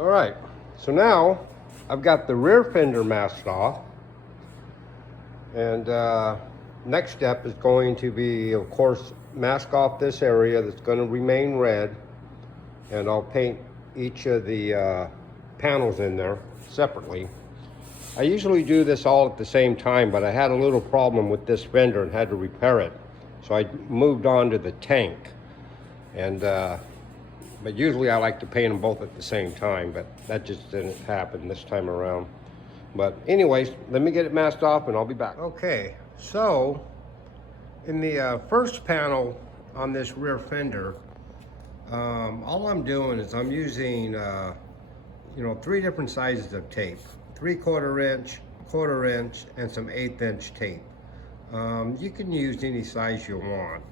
All right, so now I've got the rear fender masked off, and next step is going to be, of course, mask off this area that's going to remain red, and I'll paint each of the panels in there separately. I usually do this all at the same time, but I had a little problem with this fender and had to repair it, so I moved on to the tank. And but usually I like to paint them both at the same time, but that just didn't happen this time around. But anyways, let me get it masked off and I'll be back. Okay, so in the first panel on this rear fender, all I'm doing is I'm using, 3 different sizes of tape. 3/4 inch, 1/4 inch, and some 1/8 inch tape. You can use any size you want,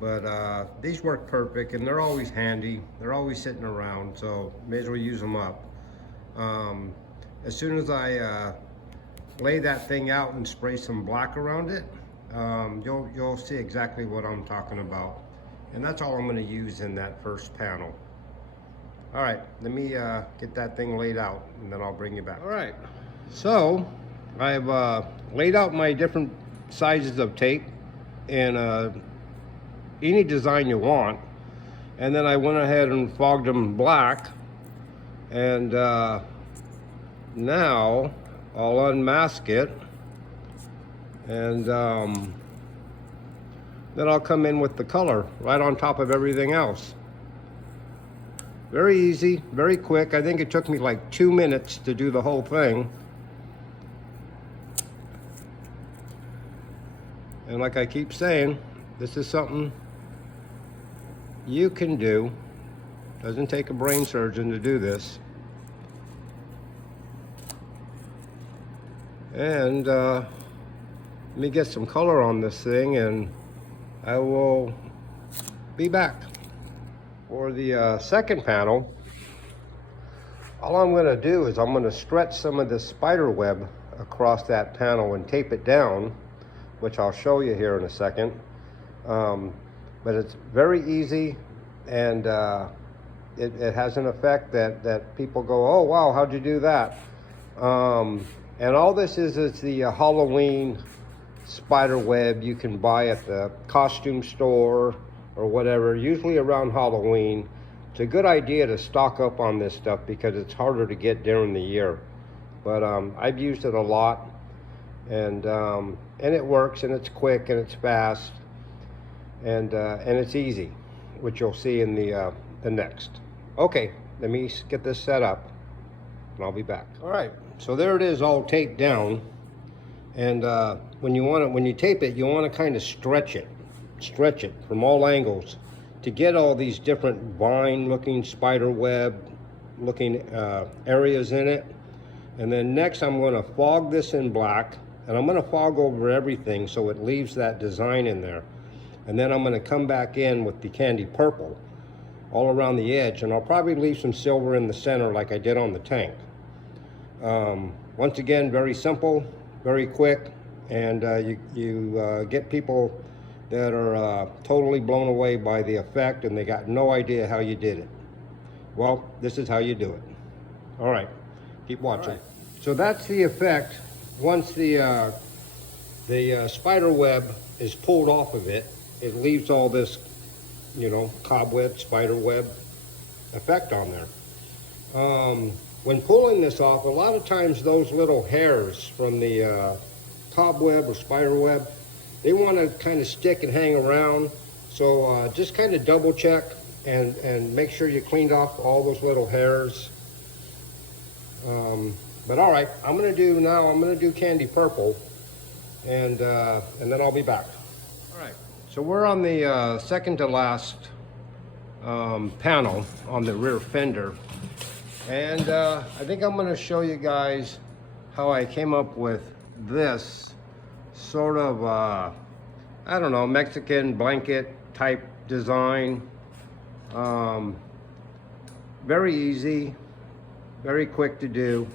but these work perfect, and they're always handy. They're always sitting around, so may as well use them up. As soon as I lay that thing out and spray some black around it, you'll see exactly what I'm talking about. And that's all I'm going to use in that first panel. All right, let me get that thing laid out, and then I'll bring you back. All right, so I've laid out my different sizes of tape in any design you want, and then I went ahead and fogged them black, and now I'll unmask it, and then I'll come in with the color right on top of everything else. Very easy, very quick. I think it took me like 2 minutes to do the whole thing. And like I keep saying, this is something you can do. Doesn't take a brain surgeon to do this. And let me get some color on this thing, and I will be back. For the second panel, all I'm going to do is I'm going to stretch some of this spiderweb across that panel and tape it down, which I'll show you here in a second. But it's very easy, and it has an effect that people go, oh wow, how'd you do that? And all this is the Halloween spiderweb you can buy at the costume store or whatever, usually around Halloween. It's a good idea to stock up on this stuff because it's harder to get during the year. But I've used it a lot, and it works, and it's quick, and it's fast, and it's easy, which you'll see in the next. Okay, let me get this set up, and I'll be back. All right, so there it is, all taped down, and when you tape it, you want to kind of stretch it from all angles to get all these different vine looking, spider web looking areas in it. And then next I'm going to fog this in black, and I'm going to fog over everything so it leaves that design in there. And then I'm going to come back in with the candy purple all around the edge, and I'll probably leave some silver in the center like I did on the tank. Once again, very simple, very quick, and you get people that are totally blown away by the effect, and they got no idea how you did it. Well, this is how you do it. All right, keep watching. Right. So that's the effect once the spider web is pulled off of it. It leaves all this, cobweb, spider web effect on there. When pulling this off, a lot of times those little hairs from the cobweb or spider web, they want to kind of stick and hang around. So just kind of double check and make sure you cleaned off all those little hairs. But all right, I'm gonna do candy purple, and then I'll be back. All right, so we're on the second to last panel on the rear fender, and I think I'm gonna show you guys how I came up with this sort of, I don't know, Mexican blanket type design. Very easy, very quick to do.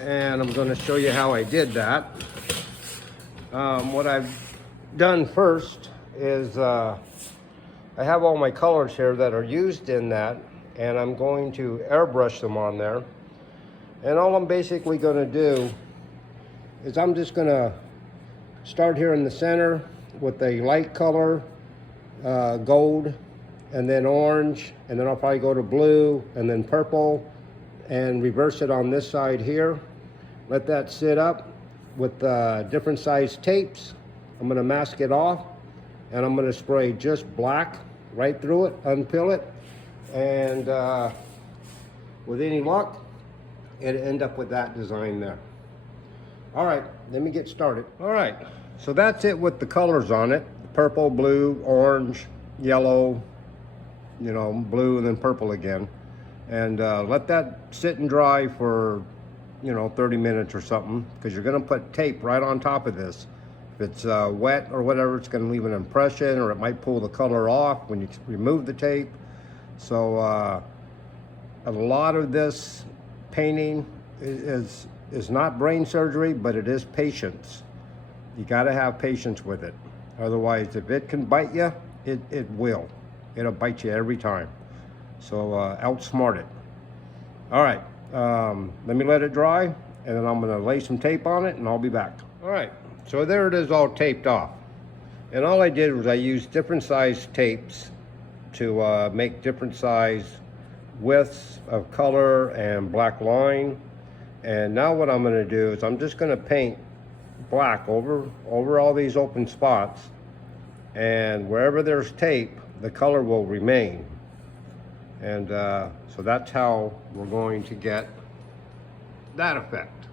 And I'm going to show you how I did that. What I've done first is I have all my colors here that are used in that. and I'm going to airbrush them on there. And all I'm basically going to do is I'm just going to start here in the center with a light color, gold, and then orange, and then I'll probably go to blue and then purple and reverse it on this side here. Let that sit up with different size tapes. I'm going to mask it off, and I'm going to spray just black right through it, unpeel it, and with any luck, it'll end up with that design there. All right, let me get started. All right, so that's it with the colors on it: purple, blue, orange, yellow, you know, blue, and then purple again. And let that sit and dry for, you know, 30 minutes or something, because you're going to put tape right on top of this. If it's wet or whatever, it's going to leave an impression, or it might pull the color off when you remove the tape. So a lot of this painting is not brain surgery, but it is patience. You got to have patience with it. Otherwise, if it can bite you, it will. It'll bite you every time. So outsmart it. All right, let me let it dry, and then I'm gonna lay some tape on it, and I'll be back. All right, so there it is, all taped off. And all I did was I used different size tapes to make different size widths of color and black line. And now what I'm gonna do is I'm just gonna paint black over all these open spots, and wherever there's tape, the color will remain. And so that's how we're going to get that effect.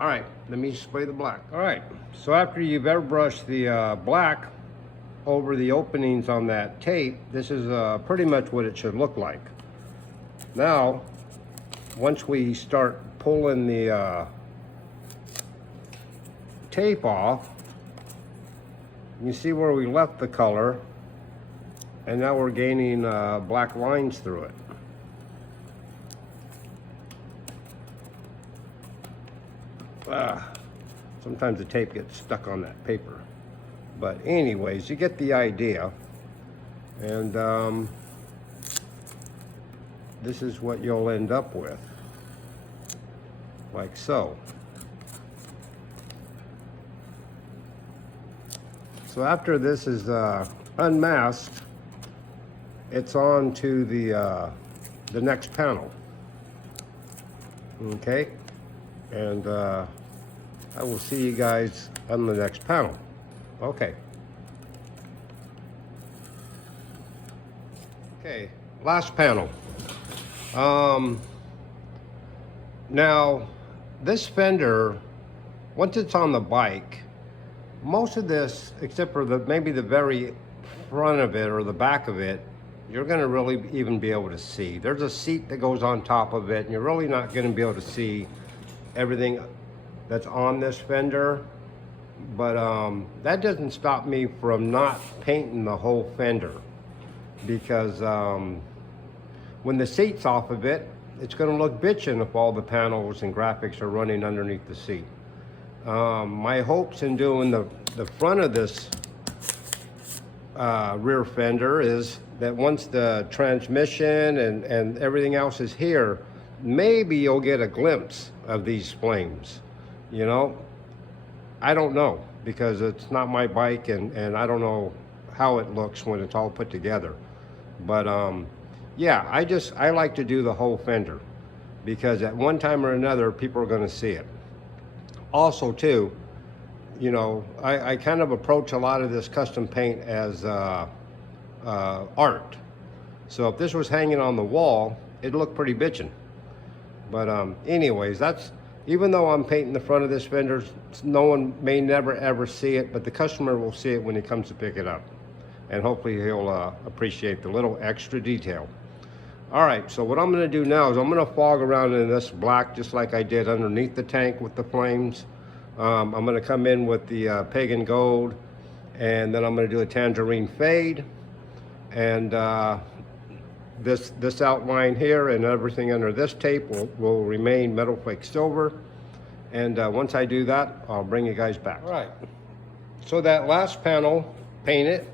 All right, let me spray the black. All right, so after you've airbrushed the black over the openings on that tape, this is pretty much what it should look like. Now, once we start pulling the tape off, you see where we left the color, and now we're gaining black lines through it. Sometimes the tape gets stuck on that paper. But anyways, you get the idea. And this is what you'll end up with. Like so. So after this is unmasked, it's on to the next panel. Okay, and I will see you guys on the next panel. Okay. Okay, last panel. Now, this fender, once it's on the bike, most of this, except for maybe the very front of it or the back of it, you're going to really even be able to see. There's a seat that goes on top of it, and you're really not going to be able to see everything that's on this fender. But that doesn't stop me from not painting the whole fender, because when the seat's off of it, it's going to look bitchin' if all the panels and graphics are running underneath the seat. My hopes in doing the front of this rear fender is that once the transmission and everything else is here, maybe you'll get a glimpse of these flames. You know, I don't know, because it's not my bike, and I don't know how it looks when it's all put together. But yeah, I like to do the whole fender, because at one time or another, people are going to see it. Also too, you know, I kind of approach a lot of this custom paint as art. So if this was hanging on the wall, it'd look pretty bitchin'. But anyways, that's, even though I'm painting the front of this fender, no one may never ever see it, but the customer will see it when he comes to pick it up. And hopefully he'll appreciate the little extra detail. All right, so what I'm gonna do now is I'm gonna fog around in this black just like I did underneath the tank with the flames. I'm gonna come in with the pagan gold, and then I'm gonna do a tangerine fade. And this outline here and everything under this tape will remain metal flake silver. And once I do that, I'll bring you guys back. All right, so that last panel painted,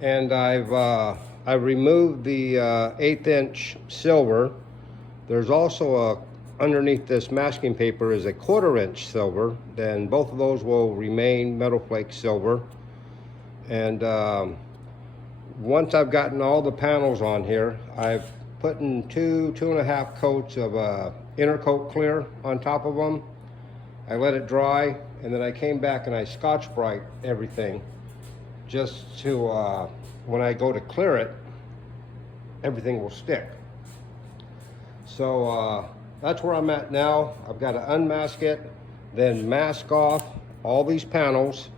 and I've I removed the 1/8 inch silver. There's also underneath this masking paper is a 1/4 inch silver. Then both of those will remain metal flake silver. And once I've gotten all the panels on here, I've put in 2.5 coats of inner coat clear on top of them. I let it dry, and then I came back and I Scotch-Brite everything just to, when I go to clear it, everything will stick. So that's where I'm at now. I've got to unmask it, then mask off all these panels,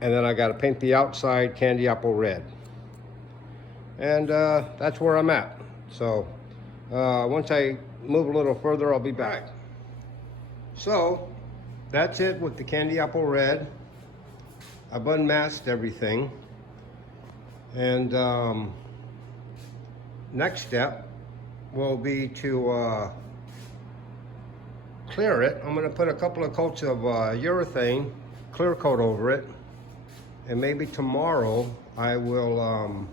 and then I got to paint the outside candy apple red. And that's where I'm at. So once I move a little further, I'll be back. So that's it with the candy apple red. I've unmasked everything. And next step will be to clear it. I'm going to put a couple of coats of urethane clear coat over it. And maybe tomorrow I will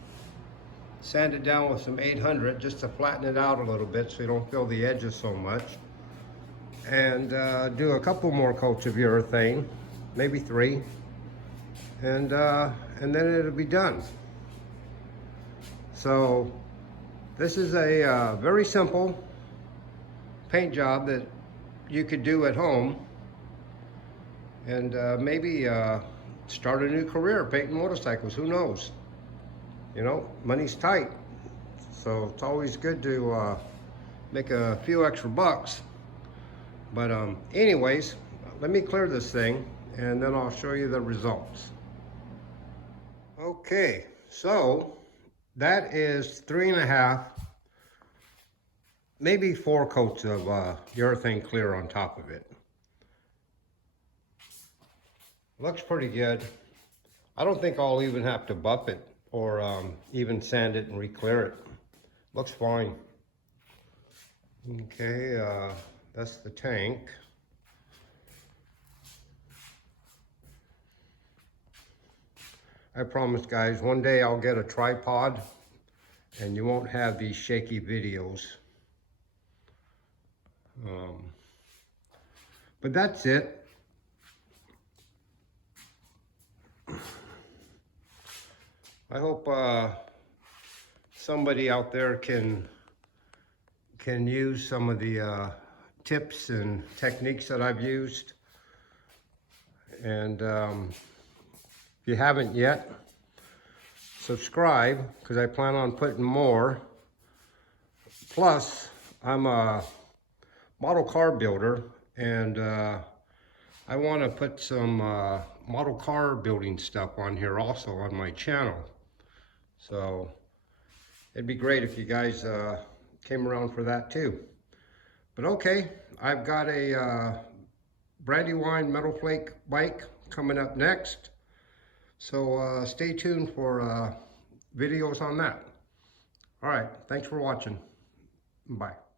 sand it down with some 800 just to flatten it out a little bit so you don't feel the edges so much. And do a couple more coats of urethane, maybe 3. And then it'll be done. So this is a very simple paint job that you could do at home, and maybe start a new career painting motorcycles. Who knows? You know, money's tight, so it's always good to make a few extra bucks. But anyways, let me clear this thing and then I'll show you the results. Okay, so that is 3.5, maybe 4 coats of urethane clear on top of it. Looks pretty good. I don't think I'll even have to buff it or even sand it and re-clear it. Looks fine. Okay, that's the tank. I promise, guys, one day I'll get a tripod and you won't have these shaky videos. But that's it. I hope somebody out there can use some of the tips and techniques that I've used. And if you haven't yet, subscribe, because I plan on putting more. Plus, I'm a model car builder, and I want to put some model car building stuff on here also on my channel. So it'd be great if you guys came around for that too. But okay, I've got a Brandywine Metal Flake bike coming up next. So stay tuned for videos on that. All right, thanks for watching. Bye.